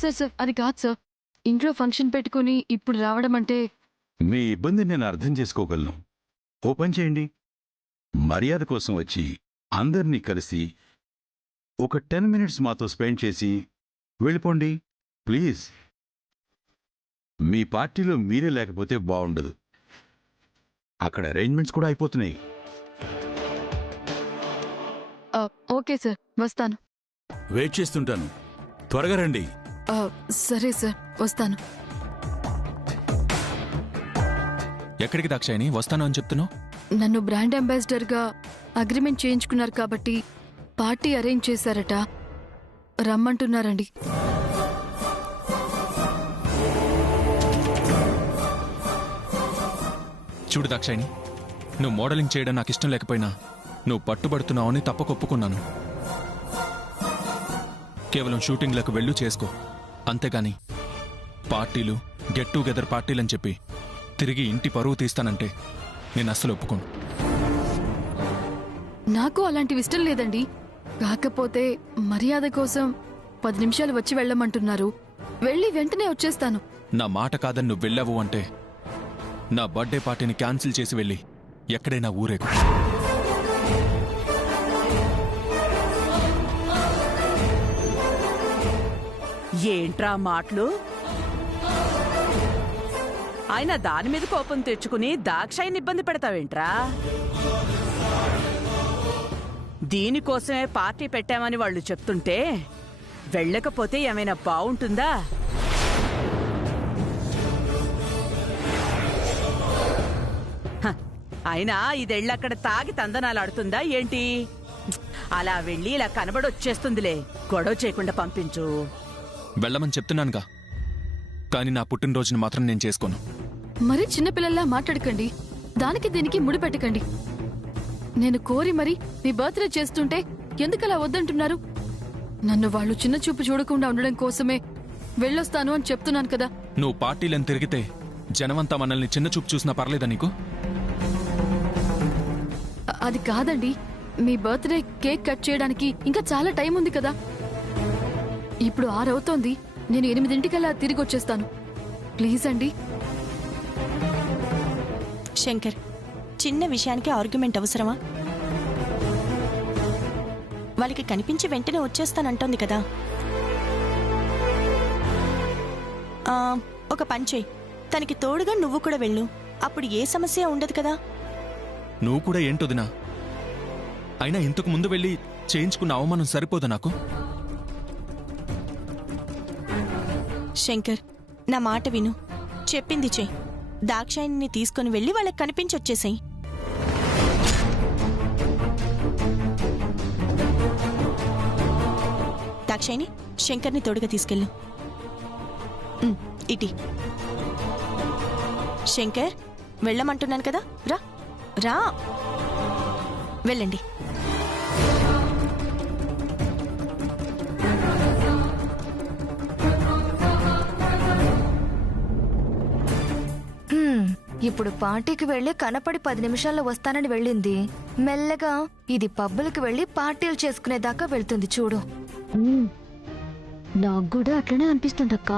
Sir అది కాదు sir. ఇంట్లో ఫంక్షన్ పెట్టుకుని ఇప్పుడు రావడం అంటే మీ ఇబ్బంది నేను అర్థం చేసుకోగలను. ఓ పని చేయండి, మర్యాద కోసం వచ్చి అందరినీ కలిసి ఒక 10 మినిట్స్ మాతో స్పెండ్ చేసి వెళ్ళిపోండి ప్లీజ్. మీ పార్టీలో మీరే లేకపోతే బాగుండదు. అక్కడ అరేంజ్మెంట్స్ కూడా అయిపోతున్నాయి. ఓకే సార్, వస్తాను. వెయిట్ చేస్తుంటాను, త్వరగా రండి. సరే సార్, వస్తాను. ఎక్కడికి దాక్షాయిని వస్తాను అని చెప్తున్నావు? నన్ను బ్రాండ్ అంబాసిడర్గా అగ్రిమెంట్ చేయించుకున్నారు కాబట్టి పార్టీ అరేంజ్ చేశారట, రమ్మంటున్నారండి. చూడు దాక్షాయిని, నువ్వు మోడలింగ్ చేయడం నాకు ఇష్టం లేకపోయినా నువ్వు పట్టుబడుతున్నావని తప్పకొప్పుకున్నాను. కేవలం షూటింగ్లకు వెళ్ళు చేసుకో, అంతేగాని పార్టీలు గెట్ టుగెదర్ పార్టీలని చెప్పి తిరిగి ఇంటి పరువు తీస్తానంటే నేను అస్సలు ఒప్పుకోను. నాకు అలాంటివి ఇష్టం లేదండి. కాకపోతే మర్యాద కోసం 10 నిమిషాలు వచ్చి వెళ్ళమంటున్నారు. వెళ్ళి వెంటనే వచ్చేస్తాను. నా మాట కాదని నువ్వు వెళ్ళావు అంటే నా బర్త్డే పార్టీని క్యాన్సిల్ చేసి వెళ్ళి ఎక్కడైనా ఊరేగు. ఏంట్రా మాటలు? ఆయన దాని మీద కోపం తెచ్చుకుని దాక్షాయిని ఇబ్బంది పెడతావేంట్రా? దీనికోసమే పార్టీ పెట్టామని వాళ్ళు చెప్తుంటే వెళ్ళకపోతే ఏమైనా బావుంటుందా? అయినా ఇదెళ్ళక్కడ తాగి తందనాలాడుతుందా ఏంటి? అలా వెళ్ళి ఇలా కనబడొచ్చేస్తుందిలే. గొడవ చేయకుండా పంపించు. వెళ్ళమని చెప్తున్నానుగా, కానీ నా పుట్టినరోజుని మాత్రం నేను చేసుకోను. మరీ చిన్నపిల్లల్లా మాట్లాడకండి. దానికి దీనికి ముడిపెట్టకండి. నేను కోరి మరి మీ బర్త్డే చేస్తుంటే ఎందుకలా వద్దంటున్నారు? నన్ను వాళ్ళు చిన్న చూపు చూడకుండా ఉండడం కోసమే వెళ్ళొస్తాను అని చెప్తున్నాను కదా. నువ్వు పార్టీలను తిరిగితే జనమంతా మనల్ని చిన్న చూపు చూసినా పర్లేదా నీకు? అది కాదండి, మీ బర్త్డే కేక్ కట్ చేయడానికి ఇంకా చాలా టైం ఉంది కదా. ఇప్పుడు 6 అవుతోంది. నేను 8 తిరిగి వచ్చేస్తాను. ప్లీజ్ అండి. శంకర్, చిన్న విషయానికి ఆర్గ్యుమెంట్ అవసరమా? వాళ్ళకి కనిపించి వెంటనే వచ్చేస్తానంటోంది కదా. ఒక పని చేయి, తనకి తోడుగా నువ్వు కూడా వెళ్ళు. అప్పుడు ఏ సమస్య ఉండదు కదా. నువ్వు కూడా ఏంటొదినా? అయినా ఇంతకు ముందు వెళ్ళి చేయించుకున్న అవమానం సరిపోదు నాకు? శంకర్, నా మాట విను, చెప్పింది చెయ్యి. దాక్షాయిని తీసుకుని వెళ్ళి వాళ్ళకి కనిపించొచ్చేసాయి. దాక్షాయిని, శంకర్ని తోడుగా తీసుకెళ్ళు. ఇటీ. శంకర్, వెళ్ళమంటున్నాను కదా, రా రా, వెళ్ళండి. ఇప్పుడు పార్టీకి వెళ్లి కనపడి 10 నిమిషాల్లో వస్తానని వెళ్ళింది. మెల్లగా ఇది పబ్బులకి వెళ్లి పార్టీలు చేసుకునేదాకా వెళ్తుంది చూడు. నాకు కూడా అట్లనే అనిపిస్తుంది అక్క.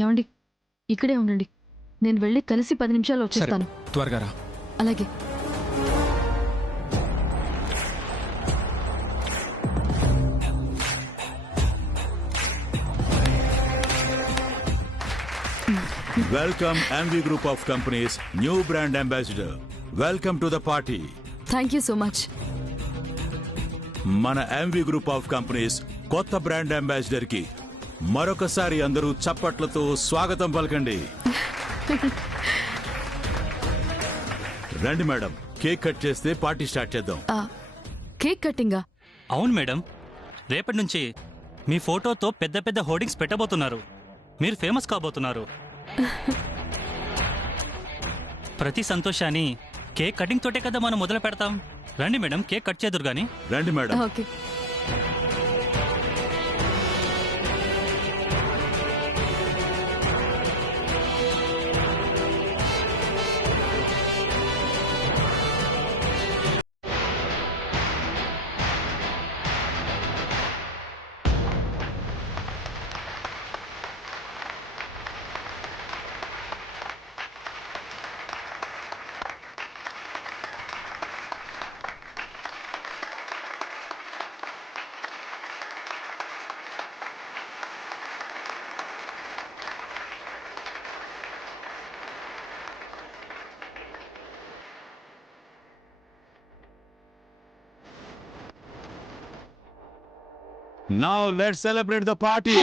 ఏమండి, ఇక్కడే ఉండండి. నేను వెళ్ళి కలిసి 10 నిమిషాలు వచ్చేస్తాను. త్వరగా రా. అలాగే. Welcome MV Group of Companies new brand ambassador. Welcome to the party. Thank you so much. మన MV Group of Companies కొత్త బ్రాండ్ అంబాసిడర్ కి మరొకసారి అందరూ చప్పట్లతో స్వాగతం పలకండి. రండి మేడం, కేక్ కట్ చేస్తే పార్టీ స్టార్ట్ చేద్దాం. కేక్ కట్టింగా? అవును మేడం, రేపటి నుంచి మీ ఫోటోతో పెద్ద పెద్ద హోర్డింగ్స్ పెట్టబోతున్నారు. మీరు ఫేమస్ కాబోతున్నారు. ప్రతి సంతోషాన్ని కేక్ కటింగ్ తోటే కదా మనం మొదలు పెడతాం. రండి మేడం, కేక్ కట్ చేదురు గాని. రండి madam. Okay. Now let's celebrate the party.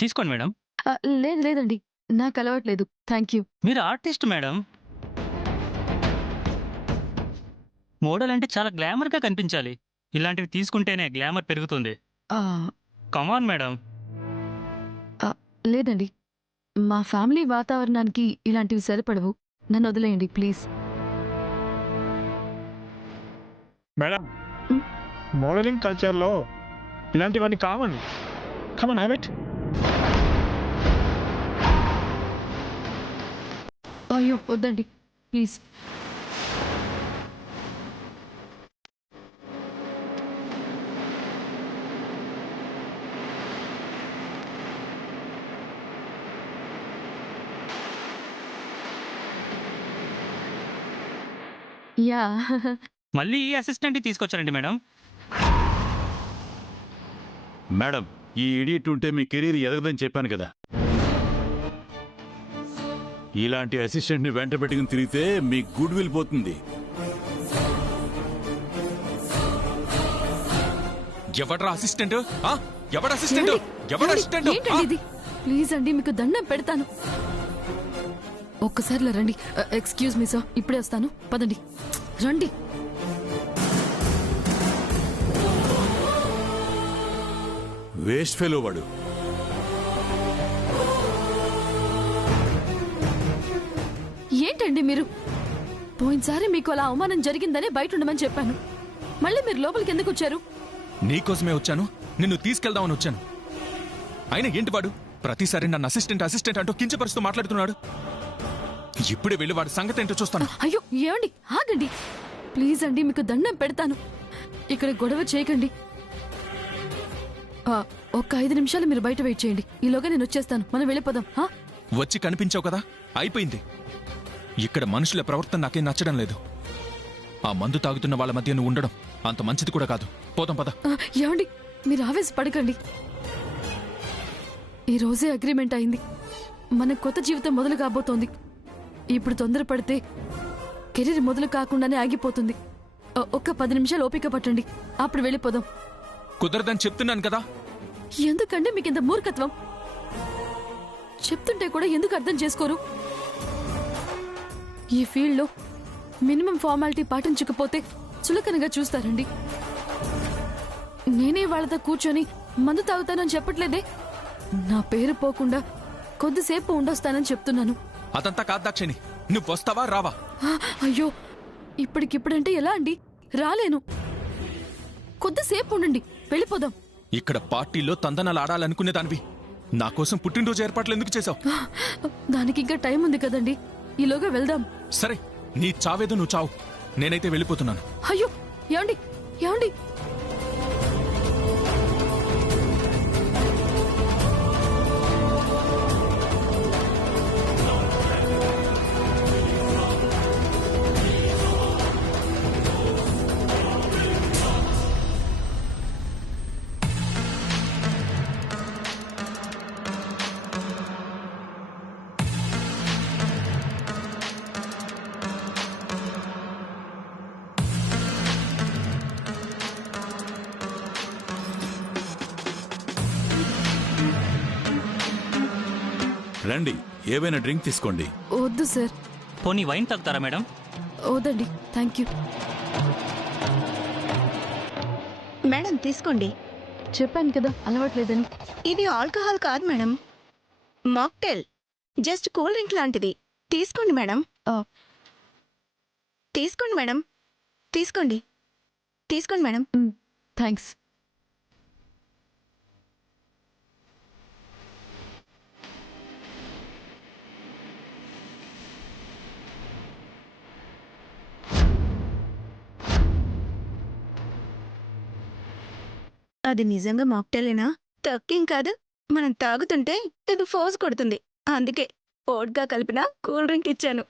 తీసుకోండి మేడం. లేదు లేదండి, నాకు అలవాట్లేదు. Thank you. మీరు ఆర్టిస్ట్ మేడం. మోడల్ అంటే చాలా గ్లామర్గా కనిపించాలి. ఇలాంటివి తీసుకుంటేనే గ్లామర్ పెరుగుతుంది. Come on madam. లేదండి, మా ఫ్యామిలీ వాతావరణానికి ఇలాంటివి సరిపడవు. నన్ను వదిలేయండి ప్లీజ్. మేడం, మోడలింగ్ కల్చర్లో ఇలాంటివన్నీ కామన్. Come on have it. అయ్యో వద్దండి ప్లీజ్. యా. మళ్ళీ ఈ అసిస్టెంట్ తీసుకొచ్చారండి మేడం. మేడం, ఈ ఇడియట్ ఉంటే మీ కెరీర్ ఎదగదని చెప్పాను కదా. ఇలాంటి అసిస్టెంట్ ని వెంట పెట్టుకుని తిరిగితే మీ గుడ్ విల్ పోతుంది. ఎవడ్రా అసిస్టెంట్? ఎవడ అసిస్టెంట్? ఎవడ అసిస్టెంట్? ఏంటండి ఇది? ప్లీజ్ అండి, మీకు దండం పెడతాను. ఒక్కసారిలా రండి. ఎక్స్క్యూజ్ మీ సార్, ఇప్పుడే వస్తాను. పదండి రండి. వేస్ట్ ఫెలో వాడు. ఏంటండి మీరు? పోయినసారి మీకు అలా అవమానం జరిగిందనే బయట ఉండమని చెప్పాను. మళ్ళీ మీరు లోపలికి ఎందుకు వచ్చారు? నీకోసమే వచ్చాను, నిన్ను తీసుకెళ్దామని వచ్చాను. అయినా ఏంటి వాడు ప్రతిసారి నన్ను అసిస్టెంట్ అసిస్టెంట్ అంటూ కించపరుస్తూ మాట్లాడుతున్నాడు. ఇప్పుడే వెళ్ళి వాడి సంగతి ఏంటో చూస్తాను. అయ్యో ఏమండి, ఆగండి ప్లీజ్ అండి, మీకు దండం పెడతాను. ఇక్కడ గొడవ చేయకండి. ఒక్క 5 నిమిషాలు మీరు బయట వెయిట్ చేయండి. ఈలోగా నేను వచ్చేస్తాను. మనం వెళ్ళిపోదాం. వచ్చి కనిపించావు కదా, అయిపోయింది. ఇక్కడ మనుషుల ప్రవర్తన నాకేం నచ్చడం లేదు. ఆ మందు తాగుతున్న వాళ్ళ మధ్య నువ్వు ఉండడం అంత మంచిది కూడా కాదు. పోదాం పద. ఏమండి, మీరు ఆవేశపడకండి. ఈ రోజే అగ్రిమెంట్ అయింది. మన కొత్త జీవితం మొదలు కాబోతోంది. ఇప్పుడు తొందరపడితే కెరీర్ మొదలు కాకుండానే ఆగిపోతుంది. ఒక్క 10 నిమిషాలు ఓపిక పట్టండి, అప్పుడు వెళ్ళిపోదాం. కుదరదని చెప్తున్నాను కదా. ఎందుకంటే మీకు ఇంత మూర్ఖత్వం? చెప్తుంటే కూడా ఎందుకు అర్థం చేసుకోరు? ఈ ఫీల్డ్లో మినిమం ఫార్మాలిటీ పాటించకపోతే చులకనగా చూస్తారండి. నేనే వాళ్ళతో కూర్చొని మందు తాగుతానని చెప్పట్లేదే. నా పేరు పోకుండా కొద్దిసేపు ఉండొస్తానని చెప్తున్నాను. అదంతా కాదు దాక్షిణి, నువ్వు వస్తావా రావా? అయ్యో, ఇప్పటికిప్పుడంటే ఎలా అండి? రాలేను. కొద్దిసేపు ఉండండి, వెళ్ళిపోదాం. ఇక్కడ పార్టీలో తందనాలు ఆడాలనుకునే దానివి నా కోసం పుట్టినరోజు ఏర్పాట్లు ఎందుకు చేశావు? దానికి ఇంకా టైం ఉంది కదండి, ఈలోగా వెళ్దాం. సరే, నీ చావేదో నువ్వు చావు, నేనైతే వెళ్ళిపోతున్నాను. అయ్యో, ఏమండి ఏమండి, రండి, ఏవైనా డ్రింక్ తీసుకోండి. వద్దు సార్. పోనీ వైన్ తాగుతారా మేడం? వద్దండి, థ్యాంక్ యూ. మేడం తీసుకోండి. చెప్పాను కదా అలవాట్లేదని. ఇది ఆల్కహాల్ కాదు madam, mocktail, just cool drink లాంటిది. తీసుకోండి మేడం. తీసుకోండి మేడం, తీసుకోండి తీసుకోండి మేడం. థ్యాంక్స్. అది నిజంగా మాక్టైలేనా? తక్కేం కాదు, మనం తాగుతుంటే ఇది ఫోర్స్ కొడుతుంది. అందుకే ఓట్గా కలిపిన కూల్ డ్రింక్ ఇచ్చాను.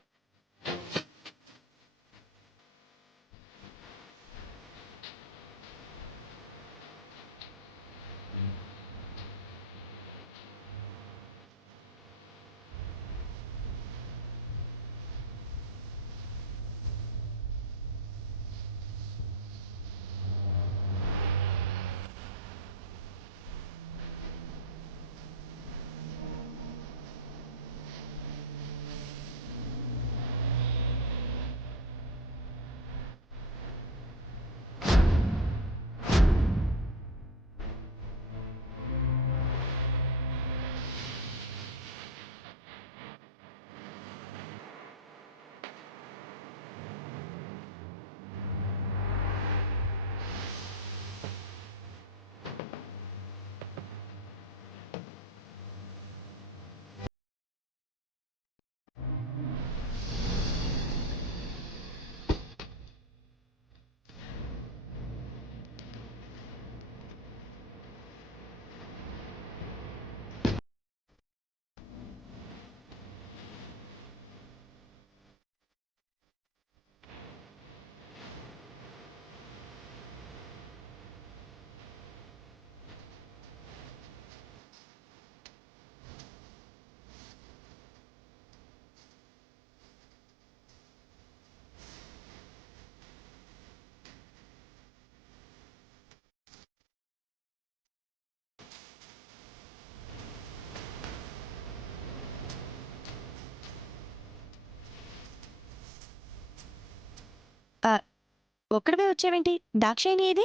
ఒక్కడవే వచ్చావేంటి? దాక్షాయిని ఏది?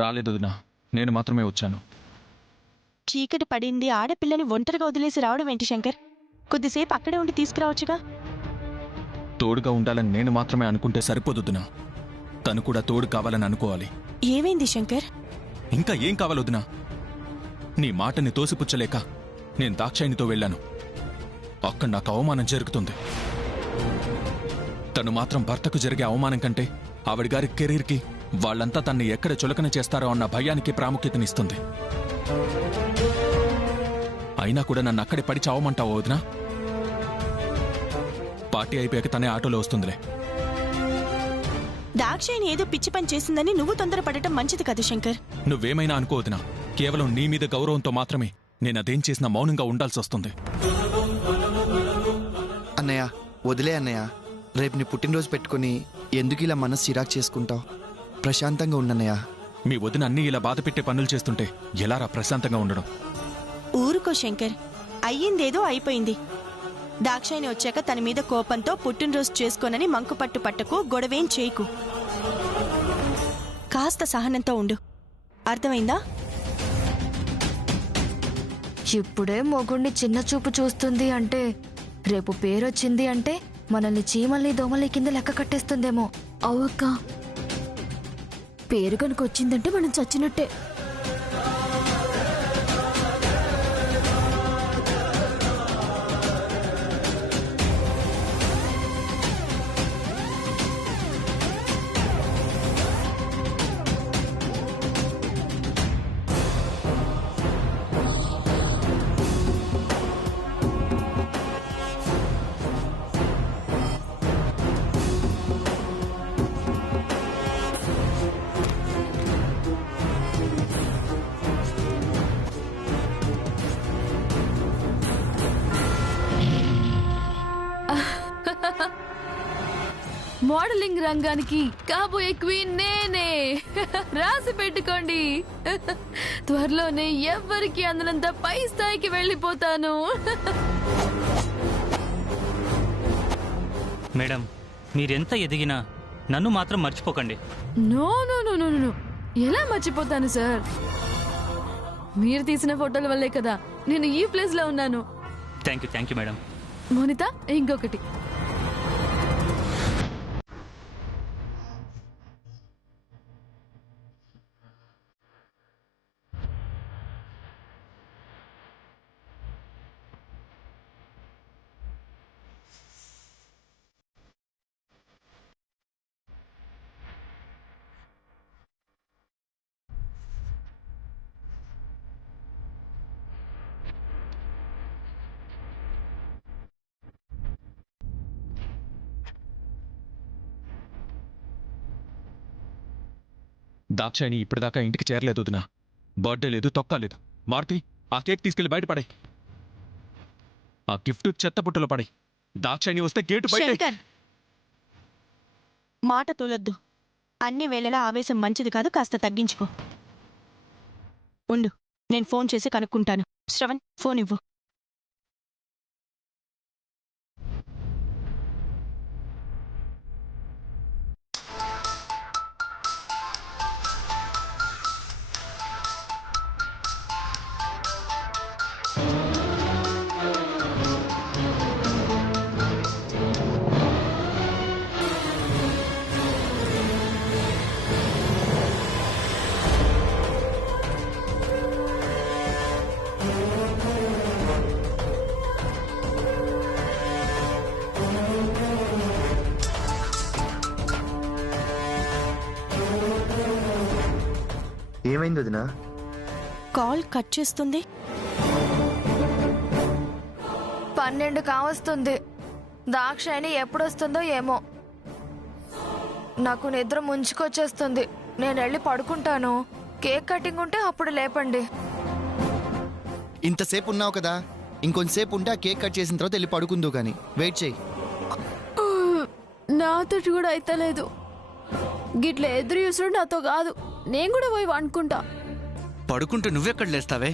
రాలేదు వదినా, నేను మాత్రమే వచ్చాను. చీకటి పడింది, ఆడపిల్లని ఒంటరిగా వదిలేసి రావడం ఏంటి శంకర్? కొద్దిసేపు అక్కడే ఉండి తీసుకురావచ్చుగా. తోడుగా ఉండాలని నేను మాత్రమే అనుకుంటే సరిపోదునా, తను కూడా తోడు కావాలని అనుకోవాలి. ఏమైంది శంకర్? ఇంకా ఏం కావాలొదినా? నీ మాటని తోసిపుచ్చలేక నేను దాక్షాయినితో వెళ్ళాను. అక్కడ నాకు అవమానం జరుగుతుంది. తను మాత్రం భర్తకు జరిగే అవమానం కంటే ఆవిడ గారి కెరీర్కి వాళ్ళంతా తన్ని ఎక్కడ చులకన చేస్తారో అన్న భయానికి ప్రాముఖ్యతనిస్తుంది. అయినా కూడా నన్ను అక్కడే పడి చావమంటావో వదినా? పార్టీ అయిపోయాక తనే ఆటోలో వస్తుందిలే. దాక్షాయిని ఏదో పిచ్చి పని చేసిందని నువ్వు తొందరపడటం మంచిది కదా శంకర్. నువ్వేమైనా అనుకోవద్దునా, కేవలం నీ మీద గౌరవంతో మాత్రమే నేను అదేం చేసినా మౌనంగా ఉండాల్సి వస్తుంది. అన్నయ్య వదిలే అన్నయ్య, రేపు నీ పుట్టినరోజు పెట్టుకుని ఎందుకు ఇలా మనసు చిరాకు చేసుకుంటావు? ప్రశాంతంగా ఉండన్నయ్య. మీ వదిన అన్నీ ఇలా బాధ పెట్టే పనులు చేస్తుంటే ఎలారా ప్రశాంతంగా ఉండడం? ఊరుకో శంకర్, అయ్యిందేదో అయిపోయింది. దాక్షాయిని వచ్చాక తన మీద కోపంతో పుట్టినరోజు చేసుకోనని మంకుపట్టు పట్టకు, గొడవేం చేయకు. కాస్త సహనంతో ఉండు, అర్థమైందా? ఇప్పుడే మొగుణ్ణి చిన్న చూపు చూస్తుంది అంటే రేపు పేరొచ్చింది అంటే మనల్ని చీమల్ని దోమల్ని కింద లెక్క కట్టేస్తుందేమో. అవక్క, పేరు కనుక వచ్చిందంటే మనం చచ్చినట్టే. మోడలింగ్ రంగానికి కాబోయే క్వీన్ నేనే. రాసి పెట్టుకోండి. త్వరలోనే ఎవ్వరికి అందనంత పై స్థాయికి వెళ్ళిపోతాను. మేడం, మీరెంత ఎదిగినా నన్ను మాత్రం మర్చిపోకండి. No no no no no, ఎలా మర్చిపోతాను సార్? మీరు తీసిన ఫోటోల వల్లే కదా నేను ఈ ప్లేస్ లో ఉన్నాను. Thank you madam. మోనిత, ఇంకొకటి. దాక్షాయిని ఇప్పటిదాకా ఇంటికి చేరలేదు వదినా. బర్త్డే లేదు, తొక్క లేదు. మారుతి, ఆ కేక్ తీసుకెళ్లి బయట పడే. ఆ గిఫ్ట్ చెత్త పుట్టలో పడే. దాక్షాయిని వస్తే గేటు బయట. శంకర్, మాట తోలొద్దు. అన్ని వేళలా ఆవేశం మంచిది కాదు, కాస్త తగ్గించుకో. ఉండు, నేను ఫోన్ చేసి కనుక్కుంటాను. శ్రవణ్, ఫోన్ ఇవ్వు. ఏమైంది వదినా? కాల్ కట్ చేస్తుంది. 12 కావస్తుంది. దాక్షాయిని ఎప్పుడొస్తుందో ఏమో. నాకు నిద్ర ముంచుకొచ్చేస్తుంది. నేను వెళ్ళి పడుకుంటాను. కేక్ కటింగ్ ఉంటే అప్పుడు లేపండి. ఇంతసేపు ఉన్నావు కదా, ఇంకొంతసేపు ఉంటే ఆ కేక్ కట్ చేసిన తర్వాత వెళ్ళి పడుకుందో కానీ. వెయిట్ చేయి. నాతో కూడా అయితలేదు. గిట్ల ఎదురు చూసుడు నాతో కాదు. నేను కూడా పోయి వండుకుంటా. పడుకుంటూ నువ్వెక్కడ లేస్తావే?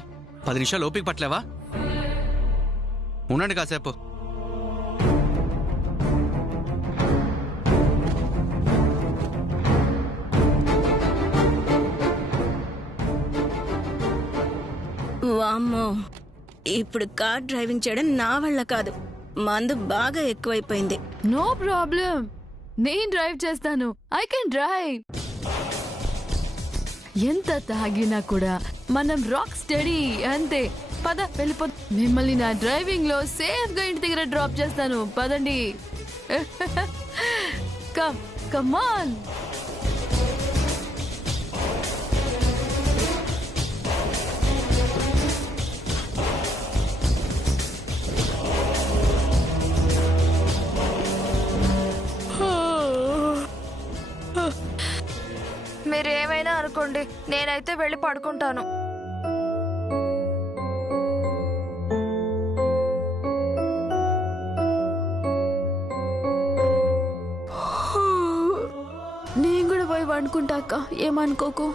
10 నిమిషాలు ఓపిక పట్టలేవా? ఉండండి కాసేపు. వామ్మో, ఇప్పుడు కార్ డ్రైవింగ్ చేయడం నా వల్ల కాదు. మందు బాగా ఎక్కువైపోయింది. నో ప్రాబ్లం, నేను డ్రైవ్ చేస్తాను. I can drive. ఎంత తాగినా కూడా మనం రాక్ స్టడీ అంతే. పద వెళ్ళిపో. మిమ్మల్ని నా డ్రైవింగ్ లో సేఫ్ గా ఇంటి దగ్గర డ్రాప్ చేస్తాను. పదండి. Come come on. మీరేమైనా అనుకోండి, నేనైతే వెళ్ళి పడుకుంటాను. నేను కూడా పోయి వండుకుంటా అక్క, ఏమనుకోకు.